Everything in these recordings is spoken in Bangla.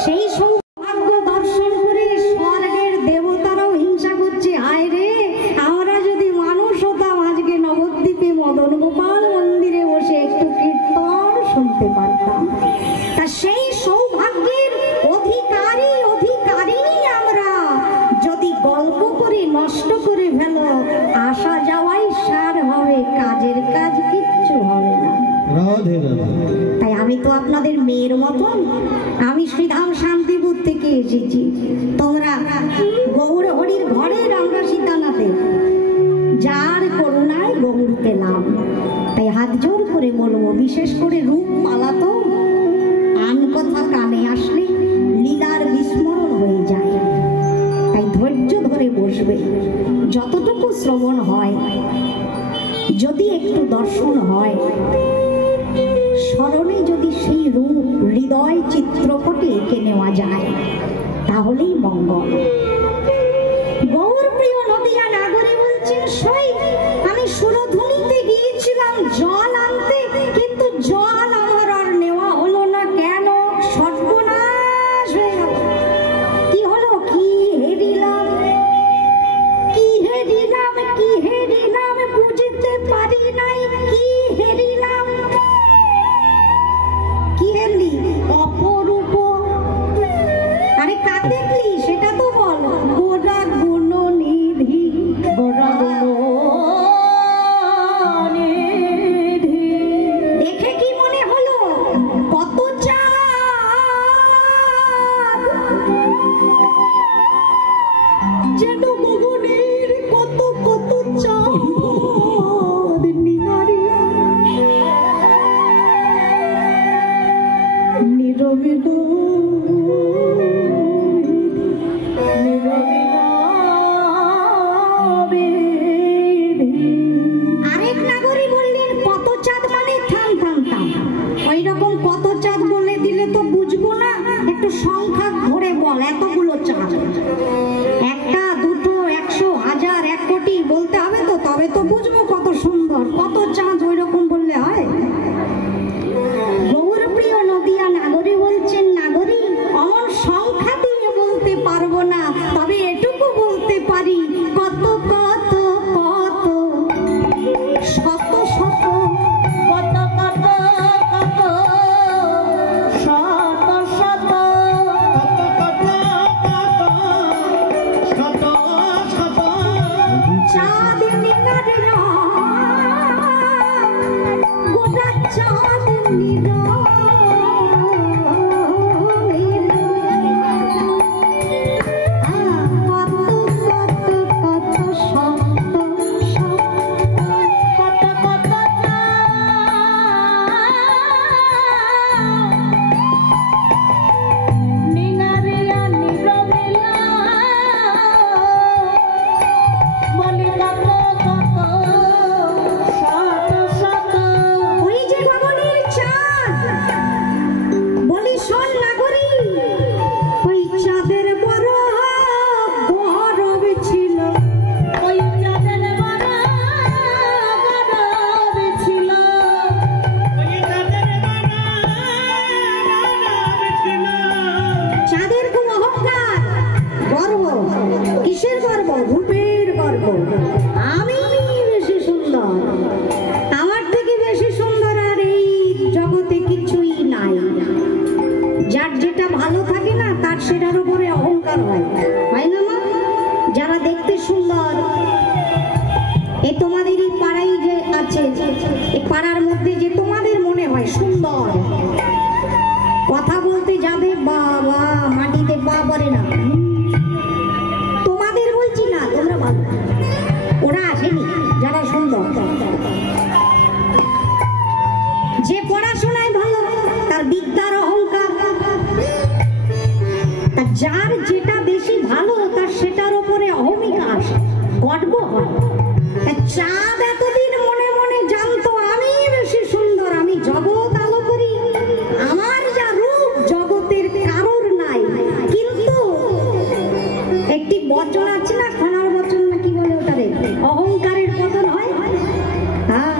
সেই সৌভাগ্য দর্শন করে স্বর্গের দেবতারাও হিংসা করছে, আয় রে মেয়ের মতন? আমি শ্রীধাম শান্তিপুর থেকে এসেছি, তোমরা গৌর হরির ঘরের আমরা সীতানাথে, যার করুণায় গৌর পেলাম। তাই হাত জোর করে বলবো, বিশেষ করে রূপ মালা তো আন কথা কানে আসলে লীলার বিস্মরণ হয়ে যায়। তাই ধৈর্য ধরে বসবে, যতটুকু শ্রবণ হয়, যদি একটু দর্শন হয়, স্মরণে যদি সেই রূপ হৃদয় চিত্রপটে এঁকে নেওয়া যায়, তাহলেই মঙ্গল। গৌর প্রিয় নদিয়া নাগরী বলছেন, সই আমি সুরধুনিতে গিয়েছিলাম জল আনতে, কিন্তু জল আমার আর নেওয়া হলো না। কেন? সর্বনাশ হয়ে গেল। কি হলো? কি হেরিলাম, কি হেরিলাম, কি হেরিলাম, বুঝতে পারি নাই কি হেরিলাম। কি হেরলি? অপরূপ। আরে কার দেখলি সেটা তো বল। গোরা গুণ নিধি, গোরা নিধি। দেখে কি মনে হলো? কত চাঁদ, যেন গগনের কত কত চাঁদ নিহারিয়া নীরবে আরেক নাগরী বললেন, কত চাঁদ মানে? থাম থাম থাম, ওই রকম কত চাঁদ বলে দিলে তো বুঝবো না, একটু সংখ্যা ধরে বল। এতগুলো চাঁদ, একটা, দুটো, 100, 1000, 1 কোটি বলতে হবে তো, তবে তো বুঝবো কত সুন্দর। কত চাঁদ ওই রকম বললে হয়? গৌর প্রিয় নদিয়া নাগরী বলছেন, নাগরী অমন সংখ্যা দিয়ে বলতে পারবো না, তবে এটুকু বলতে পারি, কত কত কত, শত শত, কত কত কত, শত শত, কত কত কত, শত শত চাঁদ নিগারিয়া, গোটা চাঁদ নিগারিয়া। কথা বলতে যাবে, বাবা মাটিতে পা পড়ে না। তোমাদের বলছি না, তোমরা ভালো, ওরা আসেনি যারা সুন্দর। যে পড়াশোনায় ভালো তার বিদ্যার অহংকার, যার যেটা বেশি ভালো তার সেটার উপরে অহমিকা আসে, গর্ব হয়। চাঁদ এতদিন মনে মনে জানতো আমি বেশি সুন্দর, আমি জগৎ আলো করি, আমার যা রূপ জগতের কারোর নাই। কিন্তু একটি বচন আছে না, খনার বচন না কি বলে ওটারে, অহংকারের পতন হয়। হ্যাঁ,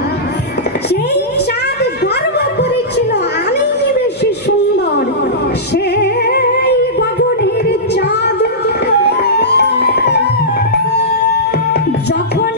সেই চাঁদ গর্ব করেছিল আমি বেশি সুন্দর, সেই গগনের চাঁদ যখন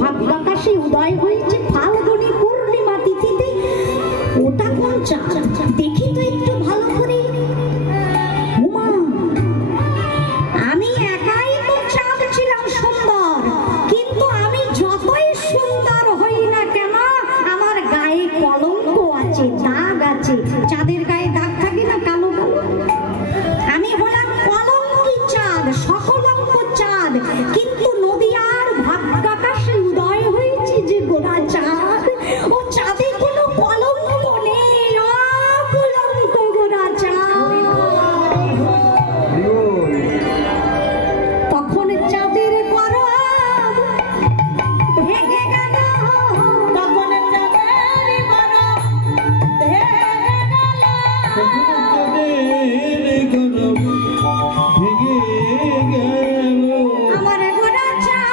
ভাগ্যাকাশে উদয় হয়েছে ফাল্গুনী পূর্ণিমা তিথিতে। ওটা কোন চাঁদ দেখি তো একটু ভালো করে। উমা, আমি একাই তো চাঁদ ছিলাম সুন্দর, কিন্তু আমি যতই সুন্দর হই না কেন আমার গায়ে কলঙ্ক আছে, দাগ আছে। চাঁদের গায়ে দাগ থাকে না, কালো কালো? আমি হলাম কলঙ্কি চাঁদ, সকলঙ্ক চাঁদ। কিন্তু নদিয়ার ভাগ্যাকাশে উদয় হয়েছে যে গোড়া চাঁদ, ও চাঁদে কোনো কলঙ্ক নেই, অকলঙ্ক গোড়া চাঁদ। তখন চাঁদের গরব ভেঙে গেল, তখন চাঁদের গরব ভেঙে গেল, আমার গোড়া চাঁদ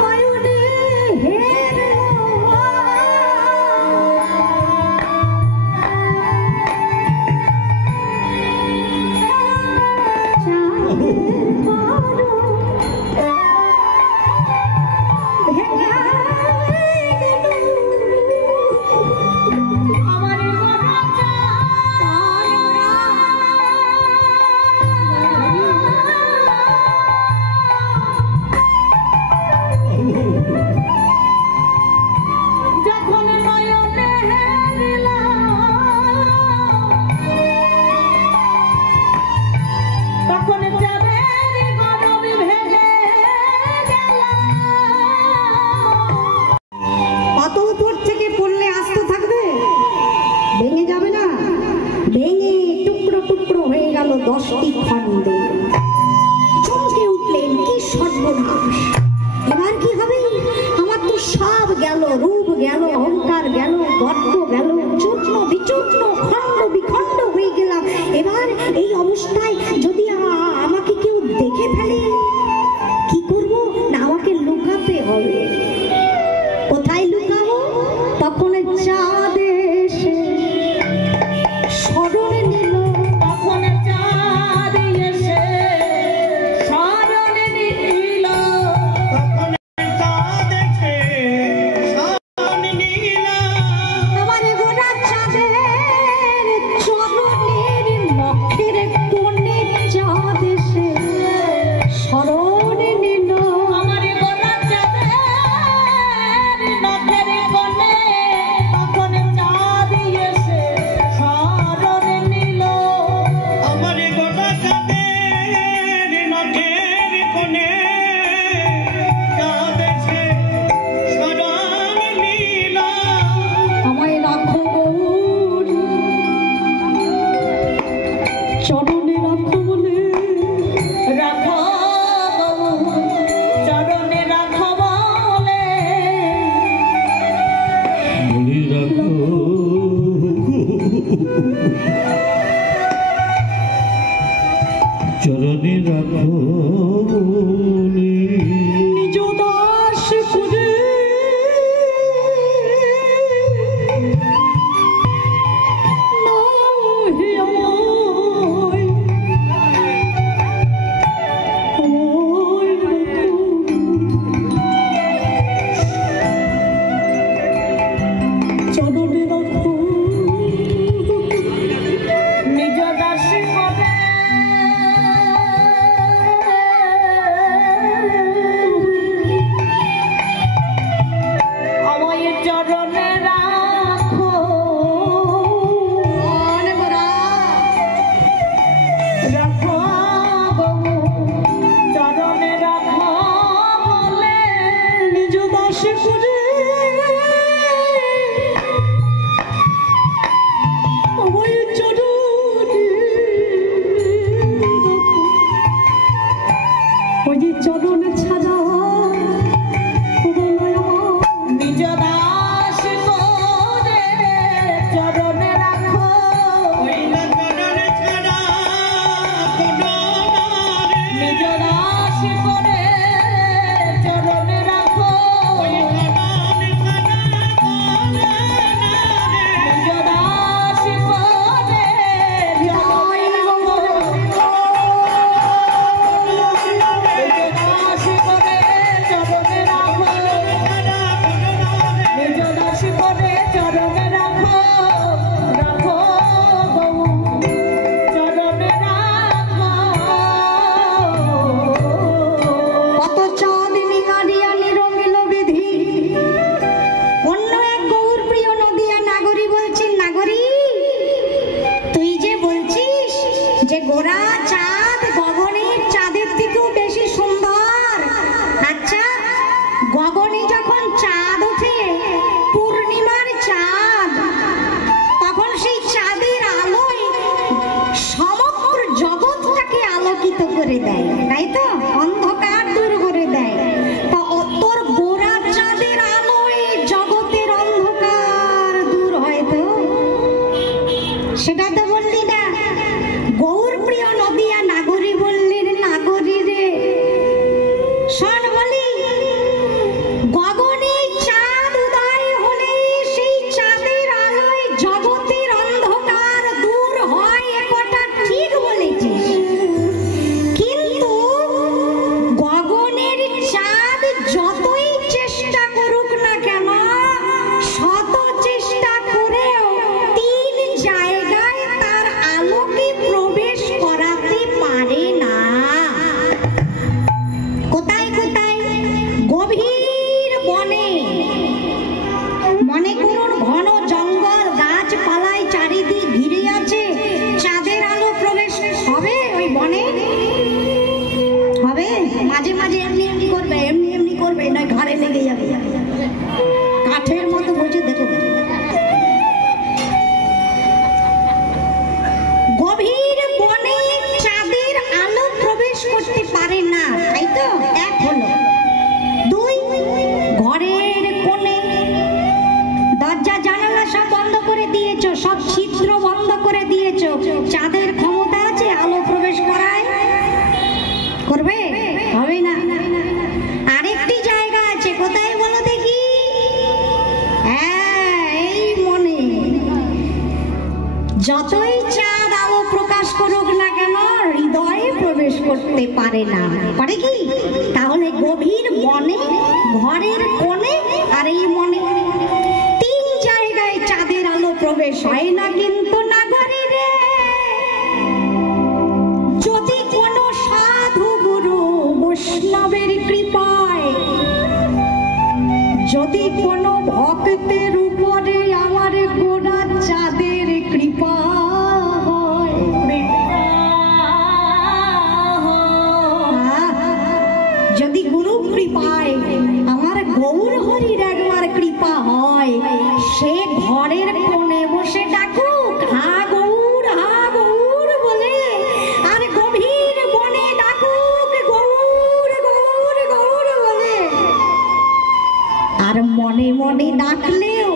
নয়নে হেরে যখন নয়নে হেরিলা, তখন চাঁদের গরব ভেঙে গেল। কত উপর থেকে পড়লে আস্ত থাকবে? ভেঙে যাবে না? ভেঙে টুকরো টুকরো হয়ে গেল 10টি খণ্ডে। চমকে উঠলেন, কি সর্বনাশ! এবার কি হবে? আমার তো সব গেল, রূপ গেল, অহংকার গেল, গর্ব গেল, চূর্ণ বিচূর্ণ খণ্ড বিখণ্ড হয়ে গেলাম। এবার এই অবস্থায় যদি আমাকে কেউ দেখে ফেলে, কি করব? না, আমাকে লুকাতে হবে। কোথায় লুকাবো? তখন চাঁদ এসে স্মরণে নিল, তখন চাঁদ এসে স্মরণে নিল, তখন চাঁদ এসে স্মরণে নিল, আমার গোড়া চাঁদের চরণের নখের কোণে চাঁদ এসে স্মরণে নিল, আমার গোড়া চাঁদের নখের কোণে, তখন চাঁদ এসে স্মরণে নিল, আমার গোড়া চাঁদের নখের কোণে চাঁদ এসে স্মরণে নিল, আমায় রাখো গৌরী, চরণে রাখো বলে, রাখো চরণে রাখো বলে, চরণে রাখো নিজ দাস করে নাও হে আমায়, আমায় রাখো, চরণে রাখো নিজ দাস করে, আমায় চরণে রাখো, রাখো গো, চরণে রাখো বলে, নিজ দাস করে আমায় চরণে রাখো, ওই যে চরণ ছাড়া নিজ দাস করে চরণে রাখো, চরণে ছাড়া নিজ দাস করে চরণে রাখো, চরণে কাঠের মতো বসে দেখো। গভীর বনে চাঁদের আলো প্রবেশ করতে পারে না, তাই তো? এক হলো। দুই, ঘরের কোণে দরজা জানালা সব বন্ধ করে দিয়েছো, সব ছিদ্র বন্ধ করে দিয়েছো, চাঁদের ক্ষমতা আছে আলো প্রবেশ করায়? করবে? হবে না। আরেকটি জায়গা আছে, কোথায় বলো দেখি? হ্যাঁ, এই মনে। যতই চাঁদ আলো প্রকাশ করুক না কেন, হৃদয়ে প্রবেশ করতে পারে না, পারে কি? তাহলে গভীর বনে, ঘরের কোণে আর এই মনে, তিন জায়গায় চাঁদের আলো প্রবেশ হয় না। কিন্তু নাগরে রে, যদি কোনো সাধু গুরু বৈষ্ণবের কৃপায়, যদি কোনো ভক্তের উপরে আমার গোড়া চাঁদের কৃপা হয়, যদি গুরু কৃপায় আমার গৌর হরির একবার কৃপা হয়, সে ঘরের কোণে বসে ডাকুক হা গৌর বলে, আর গভীর বনে ডাকুক গৌর গৌর গৌর বলে। আর মনে মনে ডাকলেও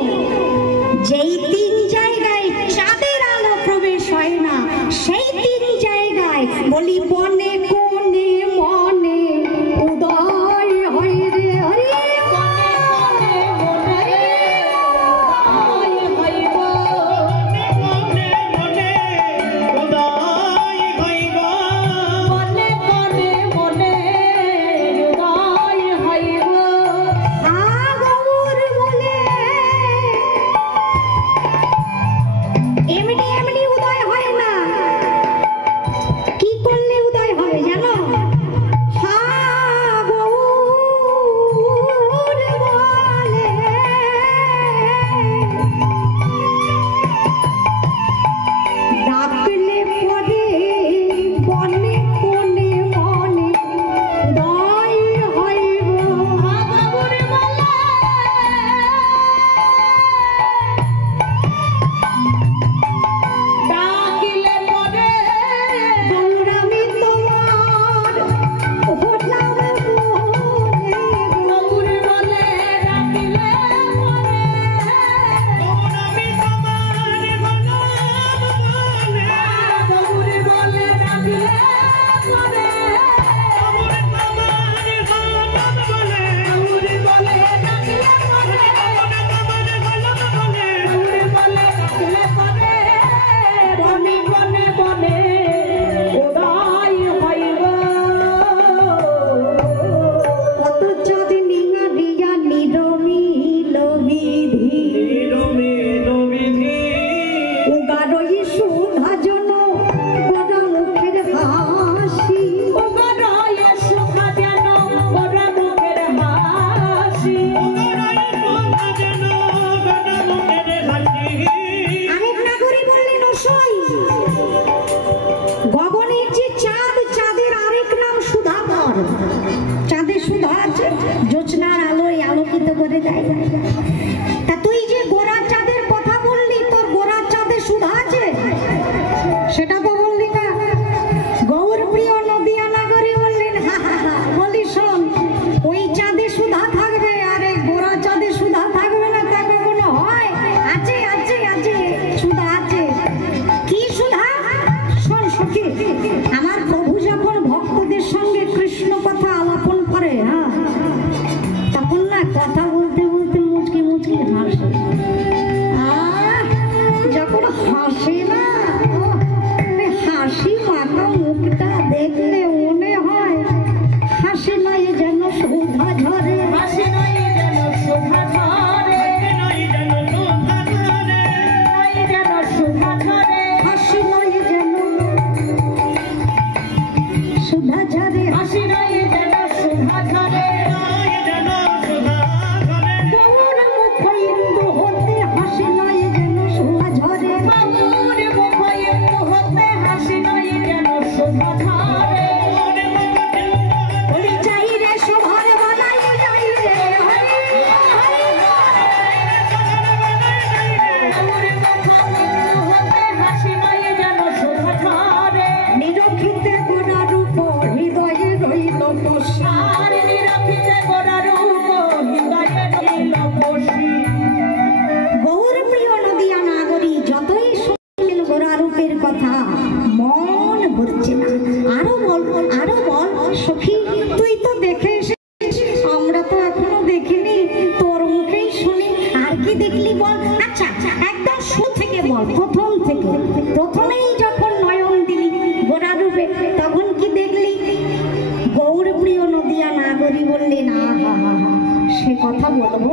যেই তিন জায়গায় চাঁদের আলো প্রবেশ হয় না, সেই তিন জায়গায় বলি বনে কোণে মনে উদয় হয় রে হরি। এমনি এমনি উদয় হয় না, কি করলে উদয় হবে জানো? হা গৌর বলে, ডাকলে পরে বনে কোণে মনে উদয় হইব। হা গৌর বলে, ডাকিলে পরে গৌরামি তোমার হলাম মনে। গৌর বলে ডাকিলে পরে গৌরামি তোমার হলাম মনে। গৌর বলে ডাকিলে পরে গৌর তোমার হলাম বলে। গৌর বলে ডাকিলে পরে গৌর তোমার হলাম বলে। গৌর বলে ডাকিলে পরে বনে বনে বনে উদয় হইব। কত চাঁদ নিঙারিয়া নিরমিল বিধি, উগারই সুধাজন গোরা মুখের হাসি। উগারই সুধাজন গোরা মুখের হাসি। আরেক নাগরী বললেন, ওসই গগনের যে চাঁদ, চাঁদের আরেক নাম সুধাকর। চাঁদের সুধা আছে, জ্যোৎস্নার আলোয় আলোকিত করে দেয়। তা তুই যে গোরা চাঁদের কথা বললি, তোর গোরা চাঁদের সুধা আছে? সেটা তো বললি না। গৌর প্রিয় নদিয়া নাগরী বললেন, হা হা হা, বলি শোন, ওই চাঁদে সুধা থাকবে আর এই গোরা চাঁদে সুধা থাকবে না, তা কখনো হয়? আছে আছে আছে, সুধা আছে। কি সুধা? শোন সখী, আমার প্রভু যখন ভক্তদের সঙ্গে কৃষ্ণ কথা আলাপন করে, হ্যাঁ, তখন না কথা বলতে বলতে মুচকি মুচকি হাসে। যখন হাসে না, ওই হাসি মাখা মুখটা দেখলে মনে হয় হাসি নয় যেন শোভা ঝরে। হাসি নয় যেন শোভা ঝরে, যেন শোভা ঝরে। হাসি নয় যেন শোভা ঝরে, হাসি নয় যেন শোভা ঝরে। গৌর মুখ ইন্দু হতে হাসি নয় যেন শোভা ঝরে। গৌর মুখ দেখলি বল। আচ্ছা একদম শুরু থেকে বল, প্রথম থেকে। প্রথমেই যখন নয়ন দিলি গোরা রূপে, তখন কি দেখলি? গৌর প্রিয় নদিয়া নাগরী বললি না? সে কথা বলবো?